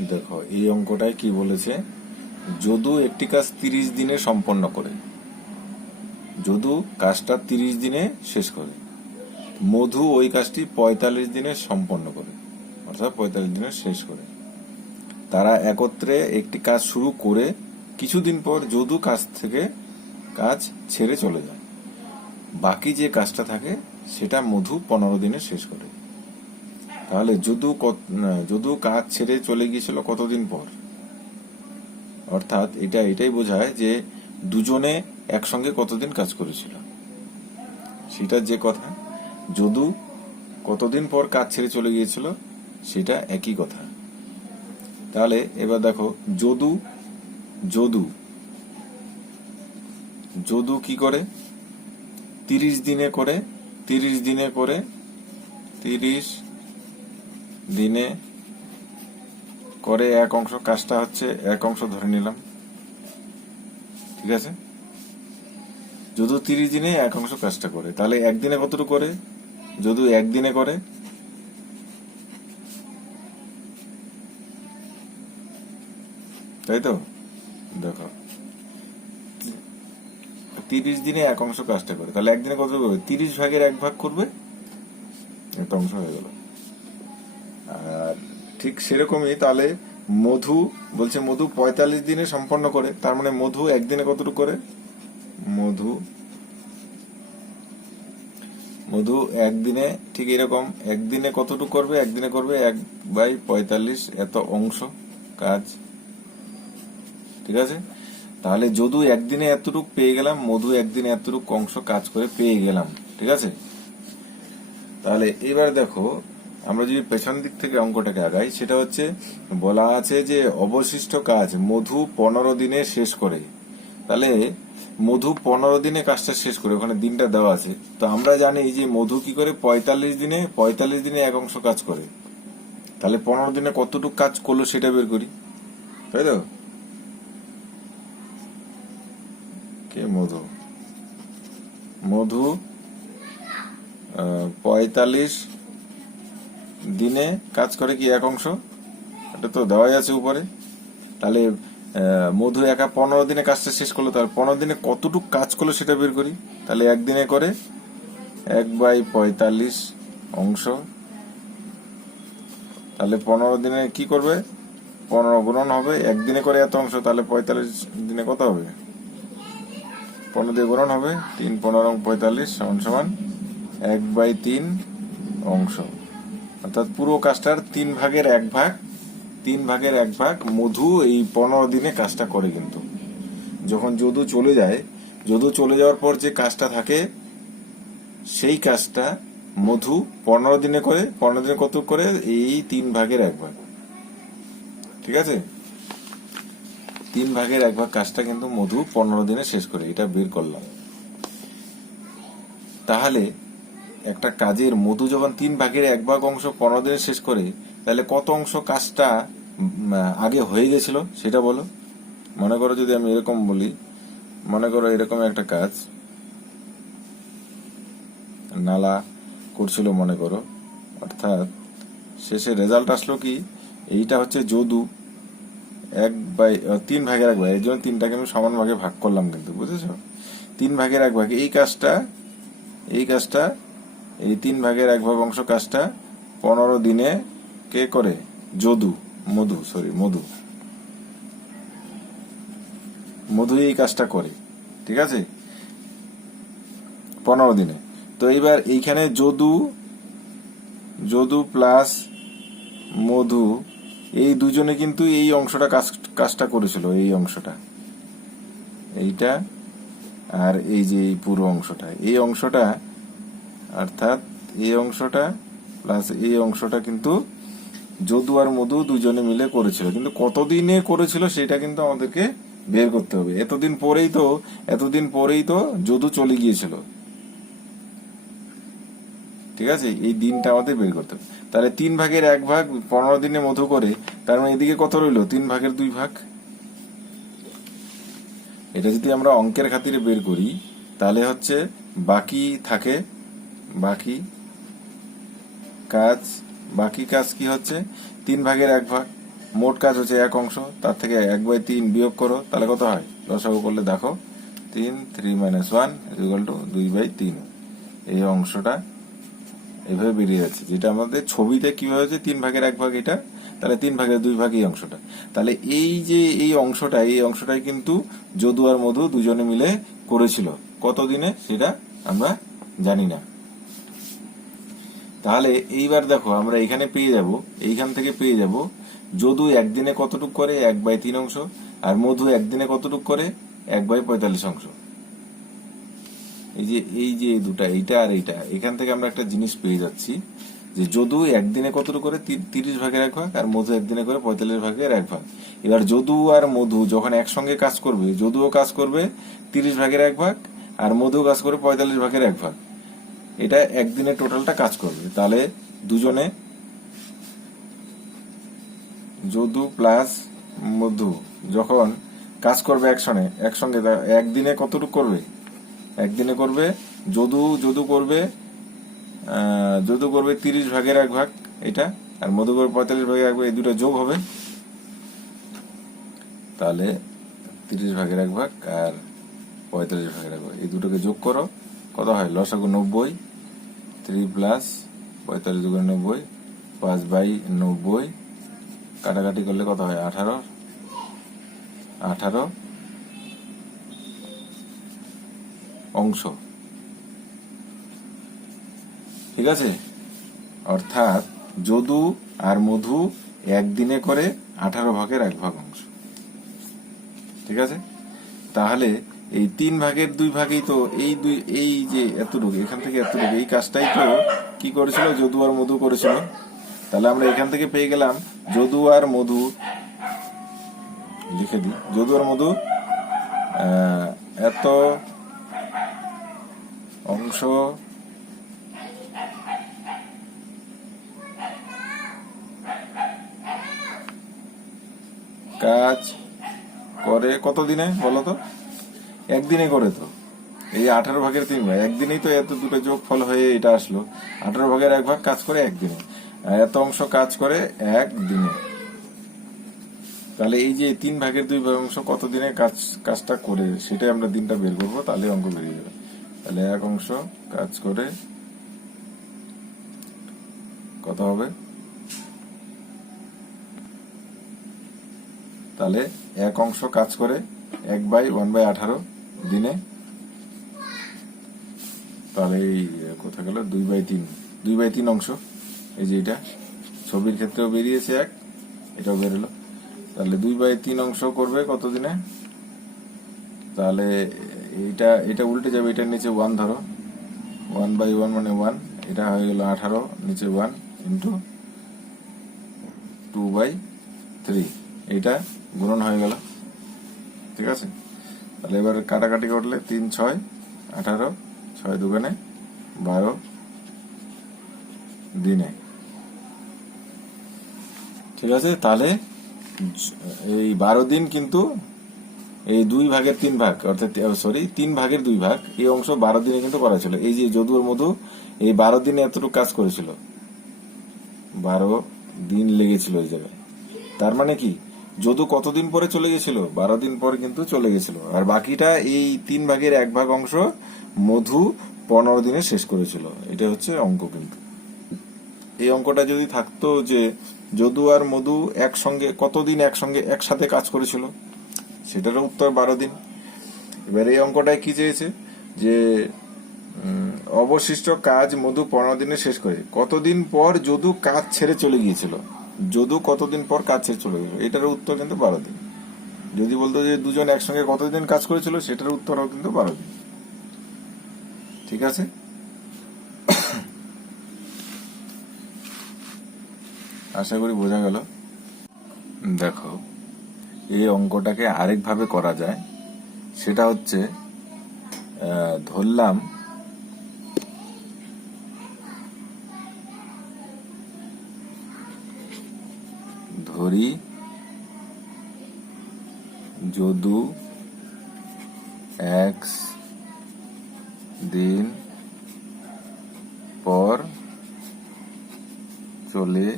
দেখো, এই অঙ্কটায় কি বলেছে? যদু একটি কাজ তিরিশ দিনে সম্পন্ন করে। যদু কাজটা তিরিশ দিনে শেষ করে। মধু ওই কাজটি পঁয়তাল্লিশ দিনে সম্পন্ন করে। অর্থাৎ পঁয়তাল্লিশ দিনে শেষ করে। তারা একত্রে একটি কাজ শুরু করে কিছুদিন পর যদু কাজ থেকে কাজ ছেড়ে চলে যায়। বাকি যে কাজটা থাকে, সেটা মধু পনেরো দিনে শেষ করে। তাহলে যদু যদু কাজ ছেড়ে চলে গিয়েছিল কতদিন পর? অর্থাৎ এটা, এটাই বোঝায় যে দুজনে একসঙ্গে কতদিন কাজ করেছিল। সেটা যে কথা, যদু কতদিন পর কাজ ছেড়ে চলে গিয়েছিল, সেটা একই কথা। তাহলে এবার দেখো, যদু যদু যদু কি করে? তিরিশ দিনে করে, তিরিশ দিনে করে, তিরিশ দিনে করে এক অংশ, কাজটা হচ্ছে এক অংশ ধরে নিলাম। ঠিক আছে? যদু তিরিশ দিনে এক অংশ কাজটা করে, তাহলে একদিনে কতটুকু করে? যদু একদিনে করে, তাই তো? দেখো, তিরিশ দিনে এক অংশ কাজটা করে, তাহলে একদিনে কত করবে তিরিশ ভাগের এক ভাগ করবে একটা অংশ হয়ে গেল। ঠিক সেরকমই তাহলে মধু বলছে মধু পঁয়তাল্লিশ দিনে সম্পন্ন করে। তার মানে মধু একদিনে কতটুকু করে? মধু মধু একদিনে ঠিক এরকম, একদিনে কতটুকু করবে? একদিনে করবে এক বাই পঁয়তাল্লিশ এত অংশ কাজ। ঠিক আছে? তাহলে যদু একদিনে এতটুক পেয়ে গেলাম, মধু একদিনে এতটুক অংশ কাজ করে পেয়ে গেলাম। ঠিক আছে? তাহলে এবার দেখো আমরা যদি পেছন দিক থেকে অঙ্কটাকে আগাই, সেটা হচ্ছে বলা আছে যে অবশিষ্ট কাজ মধু পনেরো দিনে শেষ করে। তাহলে মধু পনেরো দিনে কাজটা শেষ করে, ওখানে দিনটা দেওয়া আছে। তো আমরা জানি যে মধু কি করে? পঁয়তাল্লিশ দিনে পঁয়তাল্লিশ দিনে এক অংশ কাজ করে। তাহলে পনেরো দিনে কতটুকু কাজ করল সেটা বের করি। তাই তো? কে মধু? মধু পঁয়তাল্লিশ দিনে কাজ করে কি এক অংশ? এটা তো দেওয়াই আছে উপরে। তাহলে মধু একা পনেরো দিনে কাজটা শেষ করল তার পনেরো দিনে কতটুকু কাজ করল সেটা বের করি। তাহলে একদিনে করে এক বাই পঁয়তাল্লিশ অংশ। তাহলে পনেরো দিনে কি করবে? পনেরো গুণন হবে, একদিনে করে এত অংশ, তাহলে পঁয়তাল্লিশ দিনে কত হবে? পনেরো দিয়ে গুণন হবে, তিন পনেরো পঁয়তাল্লিশ সমান সমান এক বাই তিন অংশ। অর্থাৎ পুরো কাজটার তিন ভাগের এক ভাগ, তিন ভাগের এক ভাগ মধু এই পনেরো দিনে কাজটা করে কিন্তু। যখন যদু চলে যায়, যদু চলে যাওয়ার পর যে কাজটা থাকে, সেই কাজটা মধু পনেরো দিনে করে, পনেরো দিনে কত করে? এই তিন ভাগের এক ভাগ। ঠিক আছে? তিন ভাগের এক ভাগ কাজটা কিন্তু মধু পনেরো দিনে শেষ করে, এটা বের করলাম। তাহলে একটা কাজের মধু যখন তিন ভাগের এক ভাগ অংশ পনেরো দিনে শেষ করে, তাহলে কত অংশ কাজটা আগে হয়ে গেছিল সেটা বলো? মনে করো যদি আমি এরকম বলি, মনে করো এরকম একটা কাজ, নালা করছিল মনে করো, অর্থাৎ শেষে রেজাল্ট আসলো কি, এইটা হচ্ছে যদু, এক বাই তিন ভাগের এক ভাগ এই জন্য তিনটাকে আমি সমান ভাগে ভাগ করলাম কিন্তু, বুঝেছ? তিন ভাগের এক ভাগ, এই কাজটা এই কাজটা এই তিন ভাগের এক ভাগ অংশ কাজটা পনেরো দিনে কে করে? যদু, মধু সরি মধু। মধু এই কাজটা করে, ঠিক আছে? পনেরো দিনে। তো এইবার এইখানে যদু যদু প্লাস মধু, এই দুজনে কিন্তু এই অংশটা কাজ, কাজটা করেছিল, এই অংশটা। এইটা আর এই যে এই পুরো অংশটা, এই অংশটা অর্থাৎ এই অংশটা প্লাস এই অংশটা কিন্তু যদু আর মধু দুজনে মিলে করেছিল। কিন্তু কতদিনে করেছিল সেটা কিন্তু আমাদেরকে বের করতে হবে। এতদিন পরেই তো, এতদিন পরেই তো যদু চলে গিয়েছিল। ঠিক আছে? এই দিনটা আমাদের বের করতে হবে। তাহলে তিন ভাগের এক ভাগ পনেরো দিনে মধু করে, তার মানে এদিকে কত রইল? তিন ভাগের দুই ভাগ। এটা যদি আমরা অঙ্কের খাতিরে বের করি, তাহলে হচ্ছে বাকি থাকে বাকি কাজ বাকি কাজ কি হচ্ছে? তিন ভাগের এক ভাগ। মোট কাজ হচ্ছে এক অংশ, তার থেকে এক বাই তিন বিয়োগ করো, তাহলে কত হয়? লসাগু করলে দেখো, তিন three minus one equal to দুই বাই তিন। এই অংশটা এভাবে বেরিয়ে যাচ্ছে। যেটা আমাদের ছবিতে কি হয়েছে? তিন ভাগের এক ভাগ এটা, তাহলে তিন ভাগের দুই ভাগ এই অংশটা। তাহলে এই যে এই অংশটা, এই অংশটাই কিন্তু যদু আর মধু দুজনে মিলে করেছিল। কত দিনে সেটা আমরা জানি না। তাহলে এইবার দেখো, আমরা এখানে পেয়ে যাব, এইখান থেকে পেয়ে যাব, যদু একদিনে কতটুক করে? এক বাই তিন অংশ, আর মধু একদিনে কতটুক করে? এক বাই পঁয়তাল্লিশ অংশ। এই যে এই যে দুটা, এইটা আর এইটা, এখান থেকে আমরা একটা জিনিস পেয়ে যাচ্ছি, যে যদু একদিনে কতটুকু করে? তিরিশ ভাগের এক ভাগ, আর মধু একদিনে করে পঁয়তাল্লিশ ভাগের এক ভাগ। এবার যদু আর মধু যখন একসঙ্গে কাজ করবে, যদুও কাজ করবে তিরিশ ভাগের এক ভাগ, আর মধু কাজ করবে পঁয়তাল্লিশ ভাগের এক ভাগ। এটা একদিনে টোটালটা কাজ করবে। তাহলে দুজনে যদু প্লাস মধু যখন কাজ করবে একসঙ্গে একসঙ্গে একদিনে কতটুকু করবে? একদিনে করবে যদু যদু করবে যদু করবে তিরিশ ভাগের এক ভাগ, এটা, আর মধু করবে পঁয়তাল্লিশ ভাগের এক ভাগ, এই দুটো যোগ হবে। তাহলে তিরিশ ভাগের এক ভাগ আর পঁয়তাল্লিশ ভাগের এক ভাগ, এই দুটোকে যোগ করো। কত হয়? লসাগু নব্বই থ্রি প্লাস পঁয়তাল্লিশ দুগুণে নব্বই, পাঁচ বাই নব্বই, কাটাকাটি করলে কত হয়? আঠারো আঠারো অংশ। ঠিক আছে? অর্থাৎ যদু আর মধু একদিনে করে আঠারো ভাগের এক ভাগ অংশ। ঠিক আছে? তাহলে এই তিন ভাগের দুই ভাগেই তো এই দুই, এই যে এতটুকু এখান থেকে এতটুকু এই কাজটাই তো কি করেছিল? যদু আর মধু করেছিল। তাহলে আমরা এখান থেকে পেয়ে গেলাম যদু আর মধু। লিখে দিই। যদু আর মধু এত অংশ কাজ করে কত দিনে বলো তো? একদিনে করে তো। এই আঠারো ভাগের তিন ভাগ। একদিনেই তো এত দুটো যোগ ফল হয়ে এটা আসলো। আঠারো ভাগের এক ভাগ কাজ করে একদিনে। এত অংশ কাজ করে একদিনে। তাহলে এই যে তিন ভাগের দুই ভাগ অংশ কত দিনে কাজ, কাজটা করে, সেটাই আমরা দিনটা বের করব, তাহলে অঙ্ক বেরিয়ে যাবে। তাহলে এক অংশ কাজ করে কত হবে? তাহলে এক অংশ কাজ করে এক বাই ওয়ান বাই আঠারো দিনে? তাহলে এই কোথায় গেল দুই বাই তিন। দুই বাই তিন অংশ। এই যে এটা, ছবির ক্ষেত্রেও বেরিয়েছে এক, এটাও বেরোলো। তাহলে দুই বাই তিন অংশ করবে কত দিনে? তাহলে, এইটা, এটা উল্টে যাবে, এটার নিচে ওয়ান ধরো। ওয়ান বাই ওয়ান মানে ওয়ান এটা হয়ে গেল আঠারো, নিচে one into two by three এটা গুণন হয়ে গেল। ঠিক আছে? তাহলে এবার কাটাকাটি করলে তিন, ছয়, আঠারো, ছয় দুগানে বারো দিনে। ঠিক আছে? তাহলে এই বারো দিন কিন্তু এই দুই ভাগের তিন ভাগ, অর্থাৎ সরি তিন ভাগের দুই ভাগ, এই অংশ বারো দিনে কিন্তু করা ছিল। এই যে যদুর মধু, এই বারো দিনে এতটুকু কাজ করেছিল। বারো দিন লেগেছিল ওই জায়গায়। তার মানে কি? যদু কতদিন পরে চলে গেছিল? বারো দিন পরে কিন্তু চলে গেছিল। আর বাকিটা এই তিন ভাগের এক ভাগ অংশ মধু পনেরো দিনে শেষ করেছিল। এটা হচ্ছে অঙ্ক কিন্তু। এই অঙ্কটা যদি থাকতো যে যদু আর মধু একসঙ্গে, কতদিন একসঙ্গে একসাথে কাজ করেছিল? সেটারও উত্তর বারো দিন। এবার এই অঙ্কটায় কি চেয়েছে? যে অবশিষ্ট কাজ মধু পনেরো দিনে শেষ করে। কতদিন পর যদু কাজ ছেড়ে চলে গিয়েছিল? যদু কতদিন পর কাজ ছেড়ে চলে গেল এটার উত্তর কিন্তু বারো দিন। যদি বলতো যে দুজন একসঙ্গে কতদিন কাজ করেছিল, সেটার উত্তরও কিন্তু বারো দিন। ঠিক আছে? আশা করি বোঝা গেল। দেখো, এই অঙ্কটাকে আরেকভাবে করা যায়। সেটা হচ্ছে ধরলাম ধরি যদু এক্স দিন, পর চলে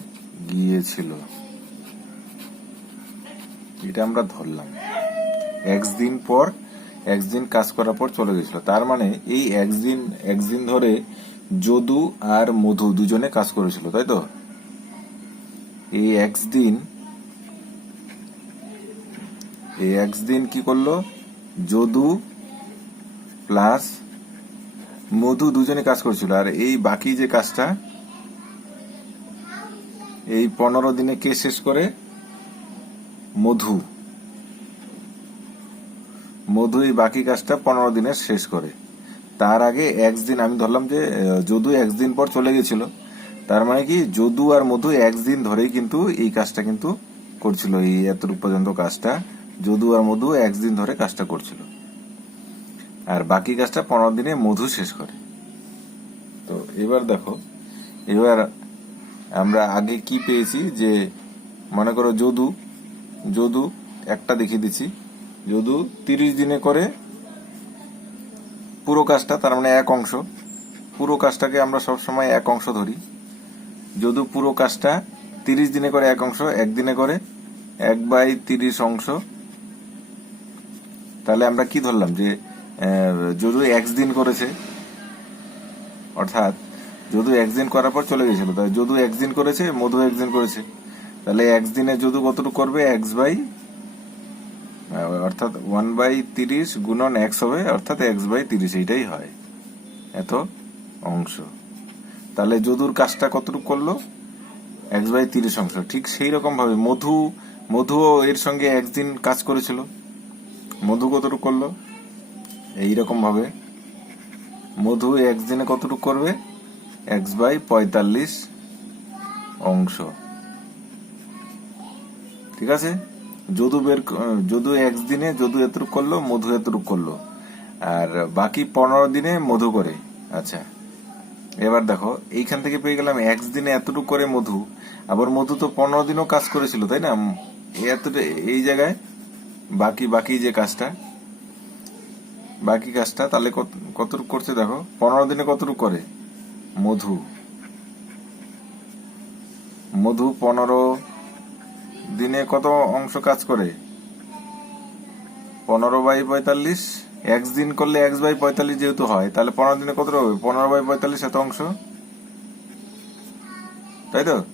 গিয়েছিল। এটা আমরা ধরলাম। এক্স দিন পর এক্স দিন কাজ করার পর চলে গেছিল তার মানে এই এক্স দিন দিন ধরে যদু আর মধু দুজনে কাজ করেছিল, তাই তো? এই এক্স দিন এই এক্স দিন কি করল? যদু প্লাস মধু দুজনে কাজ করছিল। আর এই বাকি যে কাজটা, এই পনেরো দিনে কে শেষ করে? মধু। মধু এই বাকি কাজটা পনেরো দিনে শেষ করে। তার আগে এক্স দিন, আমি ধরলাম যে যদু এক্স দিন পর চলে গেছিল। তার মানে কি, যদু আর মধু এক্স দিন ধরেই কিন্তু এই কাজটা কিন্তু করছিল, এই এতটুকু পর্যন্ত কাজটা। যদু আর মধু একদিন ধরে কাজটা করছিল। আর বাকি কাজটা পনেরো দিনে মধু শেষ করে। তো এবার দেখো, এবার আমরা আগে কি পেয়েছি যে, মনে করো যদু যদু একটা দেখিয়ে দিচ্ছি। যদু তিরিশ দিনে করে পুরো কাজটা, তার মানে এক অংশ, পুরো কাজটাকে আমরা সব সময় এক অংশ ধরি। যদু পুরো কাজটা তিরিশ দিনে করে এক অংশ, একদিনে করে এক বাই তিরিশ অংশ তাহলে আমরা কি ধরলাম যে যদু এক্স দিন করেছে, অর্থাৎ যদু এক্স দিন করার পর চলে গেছিল তাই যদু এক্স দিন করেছে, মধু এক্স দিন করেছে। তাহলে এক্স দিনে যদু কতটুকু করবে? এক্স বাই, অর্থাৎ ওয়ান বাই তিরিশ গুণন এক্স হবে, অর্থাৎ এক্স বাই তিরিশ, এইটাই হয় এত অংশ। তাহলে যদুর কাজটা কতটুকু করল? এক্স বাই তিরিশ অংশ। ঠিক সেই রকম ভাবে মধু, মধুও এর সঙ্গে একদিন কাজ করেছিল। মধু কতটুকু করল? এইরকম ভাবে। মধু এক্স দিনে কতটুকু করবে? এক্স বাই পঁয়তাল্লিশ অংশ। ঠিক আছে? যদু বের যদু এক্স দিনে যদু এতটুক করল, মধু এতটুক করল। আর বাকি পনেরো দিনে মধু করে। আচ্ছা। এবার দেখো, এইখান থেকে পেয়ে গেলাম এক্স দিনে এতটুকু করে মধু। আবার মধু তো পনেরো দিনও কাজ করেছিল, তাই না? এতটা এই জায়গায় বাকি বাকি যে কাজটা, বাকি কাজটা তাহলে কত- কতটুকু করছে দেখো? পনেরো দিনে কতটুকু করে? মধু। মধু পনেরো দিনে কত অংশ কাজ করে? পনেরো বাই পঁয়তাল্লিশ এক্স দিন করলে এক্স বাই পঁয়তাল্লিশ যেহেতু হয়, তাহলে পনেরো দিনে কত হবে? পনেরো বাই পঁয়তাল্লিশ এত অংশ? তাই তো?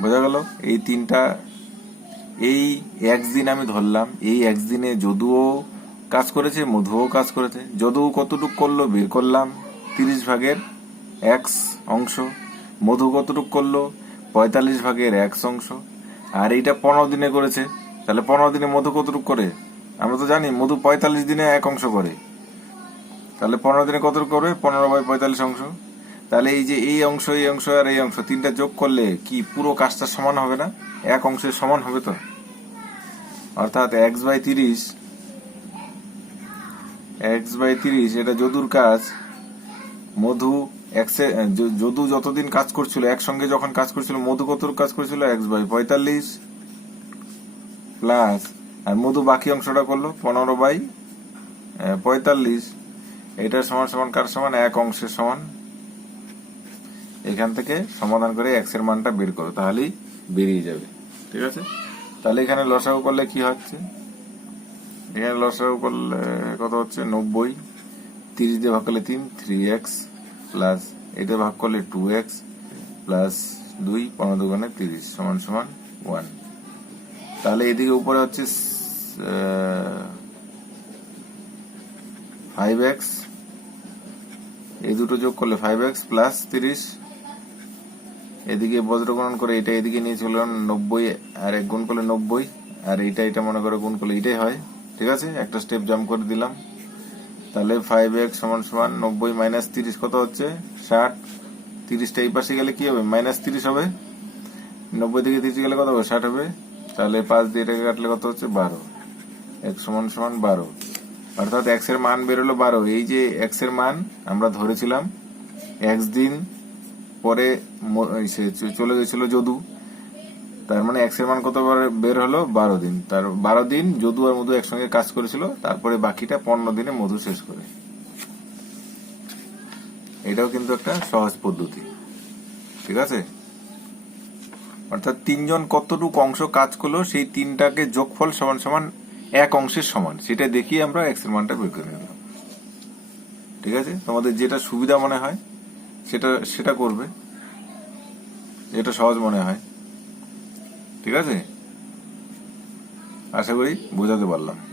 বোঝা গেল? এই তিনটা এই এক্স দিন আমি ধরলাম, এই এক্স দিনে যদুও কাজ করেছে, মধুও কাজ করেছে। যদু কতটুক করল বের করলাম, তিরিশ ভাগের এক্স অংশ। মধু কতটুক করল, পঁয়তাল্লিশ ভাগের এক্স অংশ। আর এইটা পনেরো দিনে করেছে, তাহলে পনেরো দিনে মধু কতটুক করে? আমরা তো জানি, মধু পঁয়তাল্লিশ দিনে এক অংশ করে। তাহলে পনেরো দিনে কতটুকু করবে? পনেরো বাই পঁয়তাল্লিশ অংশ। তাহলে এই যে এই অংশ এই অংশ আর এই অংশ, তিনটা যোগ করলে কি পুরো কাজটা সমান হবে না? এক অংশের সমান হবে তো? অর্থাৎ এক্স বাই তিরিশ এক্স বাই তিরিশ, এটা যদুর কাজ। মধু এক্সে যদু যতদিন কাজ করছিল, একসঙ্গে যখন কাজ করছিল, মধু কত কাজ করছিল? এক্স বাই পঁয়তাল্লিশ প্লাস আর মধু বাকি অংশটা করল পনেরো বাই পঁয়তাল্লিশ। এটার সমান সমান কার সমান? এক অংশের সমান। এখান থেকে সমাধান করে এক্সের মানটা বের করো, তাহলেই বেরিয়ে যাবে। ঠিক আছে? তাহলে এখানে লসাগু করলে কি হচ্ছে? এখানে লসাগু করলে কত হচ্ছে? নব্বই। তিরিশ দিয়ে ভাগ করলে তিন থ্রি এক্স প্লাস এটা ভাগ করলে টু এক্স প্লাস দুই, পনেরো দোকানে তিরিশ সমান সমান ওয়ান তাহলে এদিকে উপরে হচ্ছে ফাইভ এক্স এই দুটো যোগ করলে ফাইভ এক্স প্লাস তিরিশ। এদিকে বজ্রগণন করে এটা এদিকে নিয়ে চলে নব্বই, আর এক গুণ করলে নব্বই, আর এইটা এটা মনে করে গুণ করলে এটাই হয়। ঠিক আছে? একটা স্টেপ জাম্প করে দিলাম। তাহলে ফাইভ এক্স সমান সমান নব্বই মাইনাস তিরিশ, কত হচ্ছে? ষাট। তিরিশটা এই পাশে গেলে কি হবে? মাইনাস তিরিশ হবে। নব্বই থেকে তিরিশ গেলে কত হবে? ষাট হবে। তাহলে পাঁচ দিয়ে এটাকে কাটলে কত হচ্ছে? বারো। এক সমান সমান বারো। অর্থাৎ এক্সের মান বেরোলো বারো। এই যে এক্সের মান আমরা ধরেছিলাম এক্স দিন পরে সে চলে গেছিল যদু। তার মানে এক্সের মান কতবার বের হলো? বারো দিন। তার বারো দিন যদু আর মধু একসঙ্গে কাজ করেছিল, তারপরে বাকিটা পনেরো দিনে মধু শেষ করে। এটাও কিন্তু একটা সহজ পদ্ধতি। ঠিক আছে? অর্থাৎ তিনজন কতটুকু অংশ কাজ করল, সেই তিনটাকে যোগফল সমান সমান এক অংশের সমান। সেটা দেখিয়ে আমরা এক্সের মানটা বের করে নিলাম। ঠিক আছে? তোমাদের যেটা সুবিধা মনে হয় সেটা সেটা করবে। এটা সহজ মনে হয়। ঠিক আছে? আশা করি বোঝাতে পারলাম।